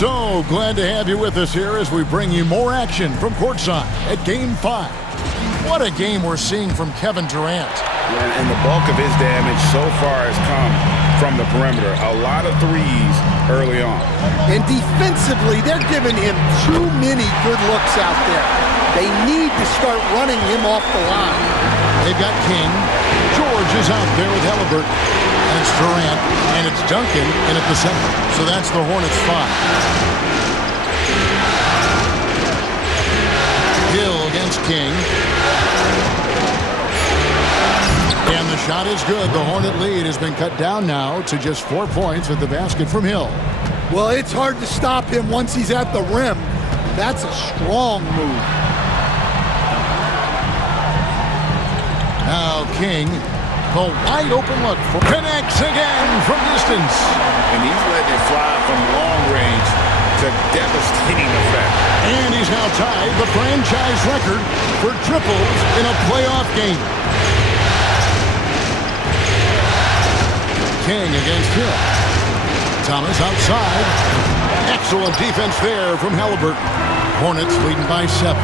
So glad to have you with us here as we bring you more action from courtside at Game 5. What a game we're seeing from Kevin Durant. And the bulk of his damage so far has come from the perimeter. A lot of threes early on. And defensively, they're giving him too many good looks out there. They need to start running him off the line. They've got King. George is out there with Halliburton. And it's Durant, and it's Duncan in at the center. So that's the Hornets 5. Hill against King. And the shot is good. The Hornet lead has been cut down now to just 4 points with the basket from Hill. Well, it's hard to stop him once he's at the rim. That's a strong move. Now King, the wide open look, connects again from distance. And he's letting it fly from long range to devastating effect. And he's now tied the franchise record for triples in a playoff game. King against Hill. Thomas outside. Excellent defense there from Halliburton. Hornets leading by 7.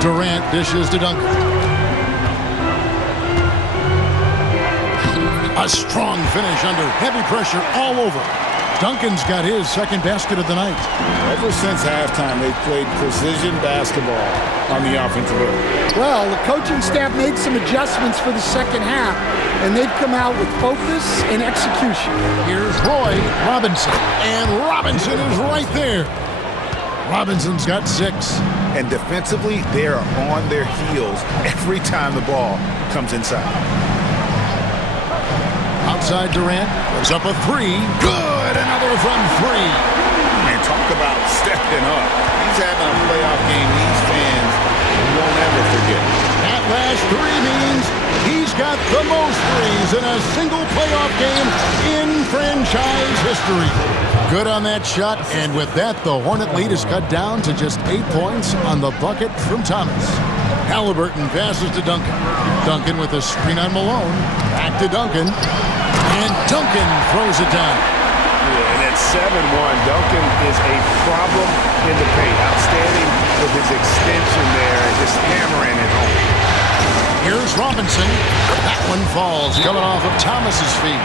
Durant dishes to Duncan. A strong finish under heavy pressure all over. Duncan's got his second basket of the night. Ever since halftime, they've played precision basketball on the offensive end. Well, the coaching staff made some adjustments for the second half, and they've come out with focus and execution. Here's Roy Robinson, and Robinson is right there. Robinson's got 6. And defensively, they are on their heels every time the ball comes inside. Outside Durant, puts up a 3. Good, another from 3. And talk about stepping up. He's having a playoff game these fans won't ever forget. That last 3 means he's got the most threes in a single playoff game in franchise history. Good on that shot, and with that, the Hornet lead is cut down to just 8 points on the bucket from Thomas. Halliburton passes to Duncan. Duncan with a screen on Malone. Back to Duncan. And Duncan throws it down. Yeah, and at 7-1, Duncan is a problem in the paint. Outstanding with his extension there, just hammering it home. Here's Robinson. That one falls, coming off of Thomas's feet.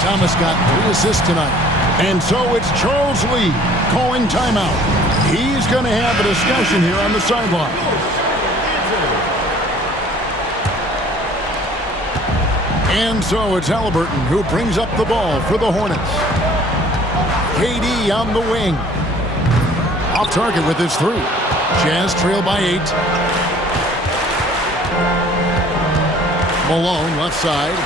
Thomas got 3 assists tonight. And so it's Charles Lee calling timeout. He's going to have a discussion here on the sideline. And so it's Halliburton who brings up the ball for the Hornets. KD on the wing. Off target with his 3. Jazz trail by 8. Malone left side.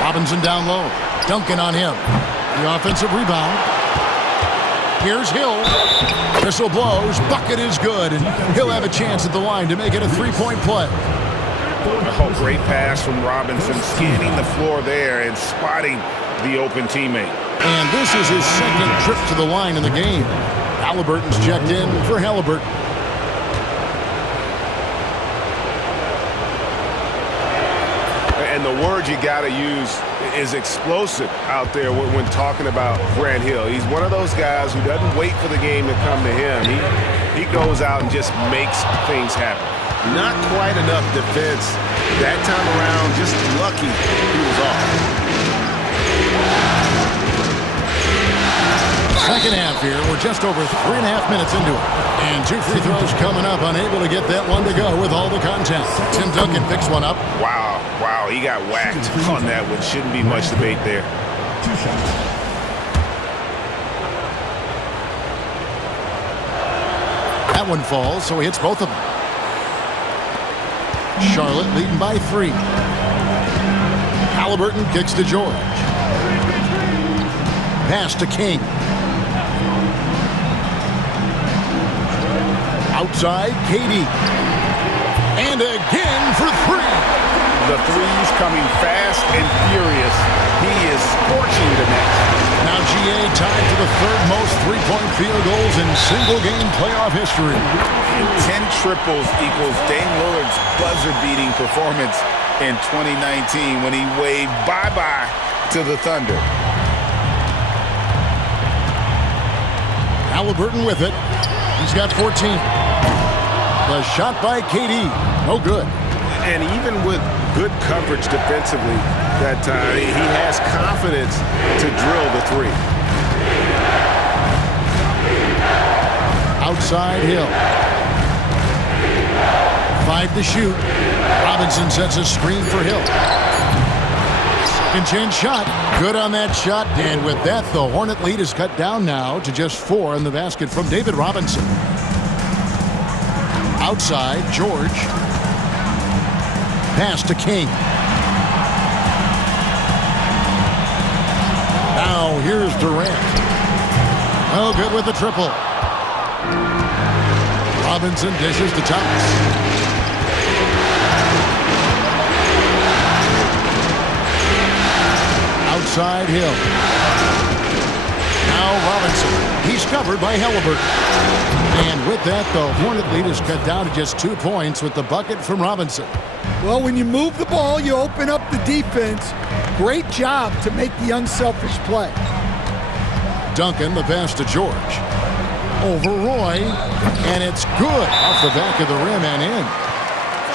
Robinson down low. Duncan on him. The offensive rebound. Here's Hill. Whistle blows. Bucket is good. And he'll have a chance at the line to make it a 3-point play. Oh, great pass from Robinson. Scanning the floor there and spotting the open teammate. And this is his second trip to the line in the game. Halliburton's checked in for Halliburton. And the word you got to use is explosive out there when talking about Grant Hill. He's one of those guys who doesn't wait for the game to come to him. He goes out and just makes things happen. Not quite enough defense that time around. Just lucky he was off. Second half here. We're just over 3.5 minutes into it. And 2 free throws coming up. Unable to get that one to go with all the content. Tim Duncan picks one up. Wow, he got whacked on that one. Shouldn't be much debate there. 2 shots. That one falls, so he hits both of them. Charlotte leading by 3. Halliburton kicks to George. Pass to King. Outside, KD. And again for 3. The threes coming fast and furious. He is scorching the net. Now GA tied for the 3rd most three-point field goals in single-game playoff history. And 10 triples equals Dame Lillard's buzzer-beating performance in 2019 when he waved bye-bye to the Thunder. Halliburton with it. He's got 14. The shot by KD. No good. And even with good coverage defensively that time, he has confidence to drill the three. Outside Hill. 5 to shoot. Robinson sets a screen for Hill. Second chance shot. Good on that shot. And with that, the Hornet lead is cut down now to just 4 in the basket from David Robinson. Outside, George. Pass to King. Now here's Durant. Oh, good with the triple. Robinson dishes to Thomas. Outside Hill. Now Robinson. He's covered by Halliburton. And with that, the Hornet lead is cut down to just 2 points with the bucket from Robinson. Well, when you move the ball, you open up the defense. Great job to make the unselfish play. Duncan, the pass to George. Over Roy, and it's good off the back of the rim and in.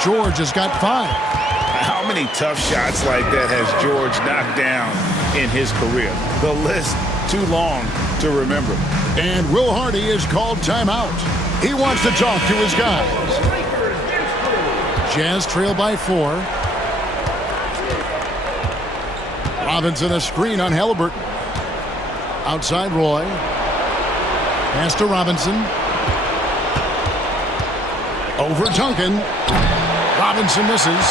George has got 5. How many tough shots like that has George knocked down in his career? The list too long to remember. And Will Hardy is called timeout. He wants to talk to his guys. Jazz trail by 4. Robinson a screen on Halliburton. Outside Roy. Pass to Robinson. Over Duncan. Robinson misses.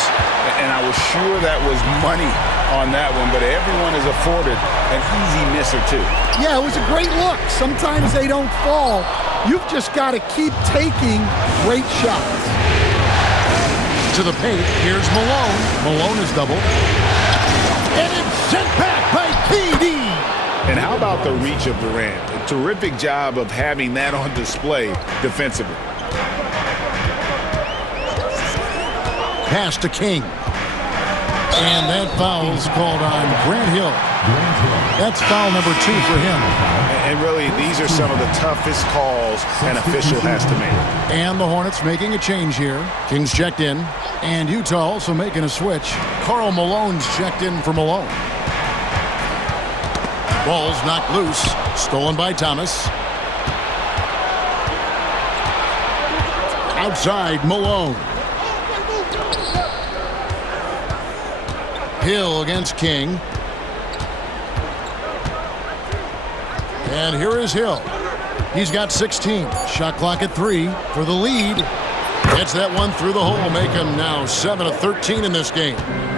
And I was sure that was money on that one, but everyone is afforded an easy miss or two. Yeah, it was a great look. Sometimes they don't fall. You've just got to keep taking great shots. To the paint, here's Malone. Malone is doubled. And it's sent back by KD. And how about the reach of Durant? A terrific job of having that on display defensively. Pass to King. And that foul's called on Grant Hill. That's foul number 2 for him. And really, these are some of the toughest calls an official has to make. And the Hornets making a change here. King's checked in. And Utah also making a switch. Karl Malone's checked in for Malone. Ball's knocked loose. Stolen by Thomas. Outside, Malone. Hill against King. And here is Hill. He's got 16. Shot clock at 3 for the lead. Gets that one through the hole, make him now 7 of 13 in this game.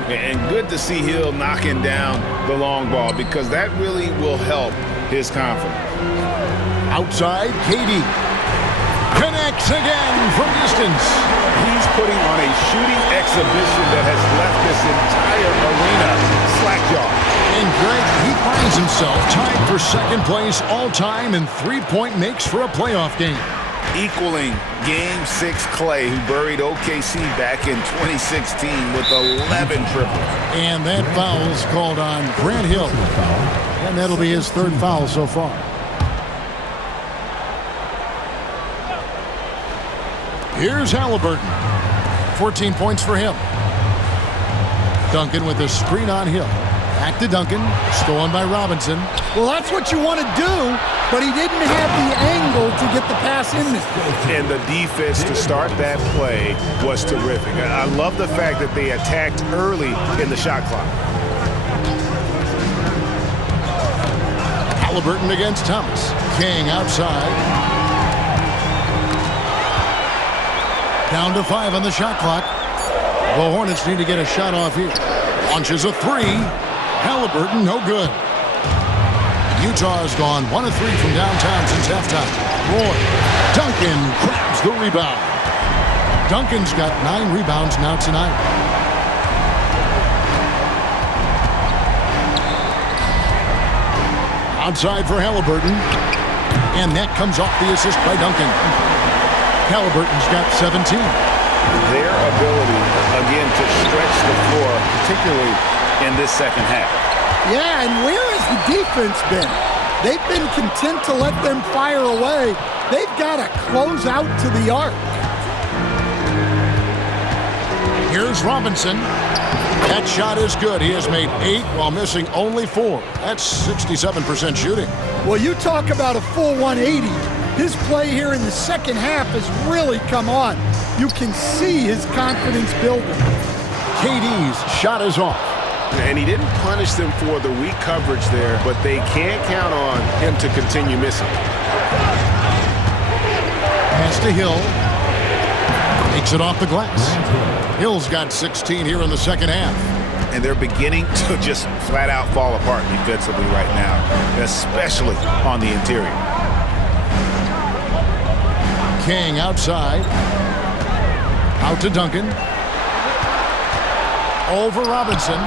And good to see Hill knocking down the long ball because that really will help his confidence. Outside, KD. Connects again from distance. He's putting on a shooting exhibition that has left this entire arena slack-jawed. And Greg, he finds himself tied for second place all-time in three-point makes for a playoff game. Equaling Game 6 Clay, who buried OKC back in 2016 with 11 triples. And that foul's called on Grant Hill. And that'll be his 3rd foul so far. Here's Halliburton. 14 points for him. Duncan with a screen on Hill. Back to Duncan. Stolen by Robinson. Well, that's what you want to do, but he didn't have the angle to get the pass in there. And the defense to start that play was terrific. I love the fact that they attacked early in the shot clock. Halliburton against Thomas. King outside. Down to 5 on the shot clock. The Hornets need to get a shot off here. Launches a 3. Halliburton, no good. Utah has gone 1 of 3 from downtown since halftime. Roy. Duncan grabs the rebound. Duncan's got 9 rebounds now tonight. Outside for Halliburton. And that comes off the assist by Duncan. Halliburton's got 17. Their ability, again, to stretch the floor, particularly in this second half. Yeah, and where has the defense been? They've been content to let them fire away. They've got to close out to the arc. Here's Robinson. That shot is good. He has made 8 while missing only 4. That's 67% shooting. Well, you talk about a full 180. His play here in the second half has really come on. You can see his confidence building. KD's shot is off. And he didn't punish them for the weak coverage there, but they can't count on him to continue missing. Pass to Hill. Takes it off the glass. Hill's got 16 here in the second half. And they're beginning to just flat out fall apart defensively right now, especially on the interior. King outside. Out to Duncan. Over Robinson.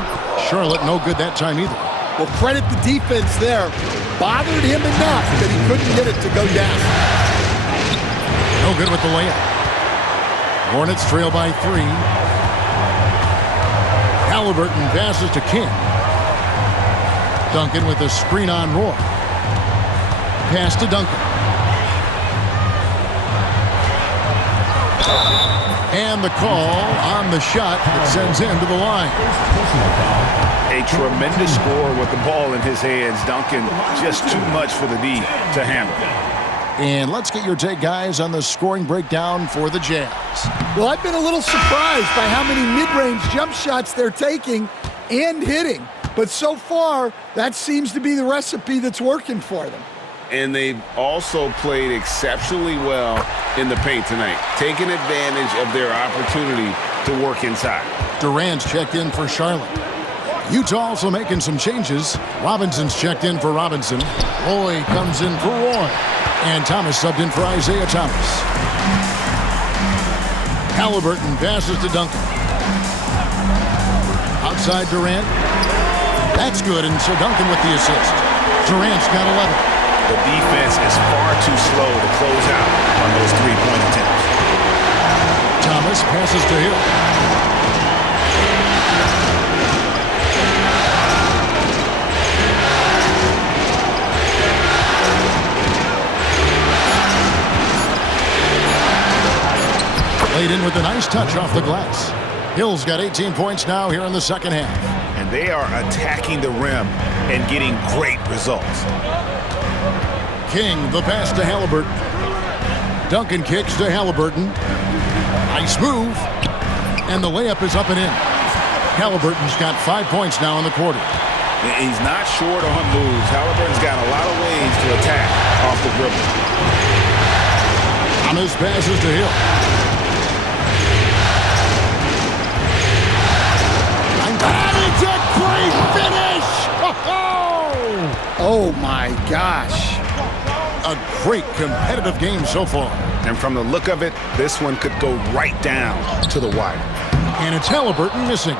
Charlotte no good that time either. Well, credit the defense there. Bothered him enough that he couldn't get it to go down. No good with the layup. Hornets trail by 3. Halliburton passes to King. Duncan with a screen on Roy. Pass to Duncan. And the call on the shot that sends him to the line. A tremendous score with the ball in his hands. Duncan just too much for the D to handle. And let's get your take, guys, on the scoring breakdown for the Jazz. Well, I've been a little surprised by how many mid-range jump shots they're taking and hitting. But so far, that seems to be the recipe that's working for them. And they've also played exceptionally well in the paint tonight, taking advantage of their opportunity to work inside. Durant's checked in for Charlotte. Utah also making some changes. Robinson's checked in for Robinson. Roy comes in for Roy. And Thomas subbed in for Isaiah Thomas. Halliburton passes to Duncan. Outside Durant. That's good, and so Duncan with the assist. Durant's got 11. The defense is far too slow to close out on those three-point attempts. Thomas passes to Hill. Laid in with a nice touch off the glass. Hill's got 18 points now here in the second half. And they are attacking the rim and getting great results. King, the pass to Halliburton. Duncan kicks to Halliburton. Nice move. And the layup is up and in. Halliburton's got 5 points now in the quarter. He's not short on moves. Halliburton's got a lot of ways to attack off the dribble. Thomas passes to Hill. It's a great finish! Oh, my gosh. A great competitive game so far. And from the look of it, this one could go right down to the wire. And it's Halliburton missing.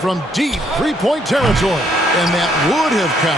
From deep three-point territory. And that would have counted.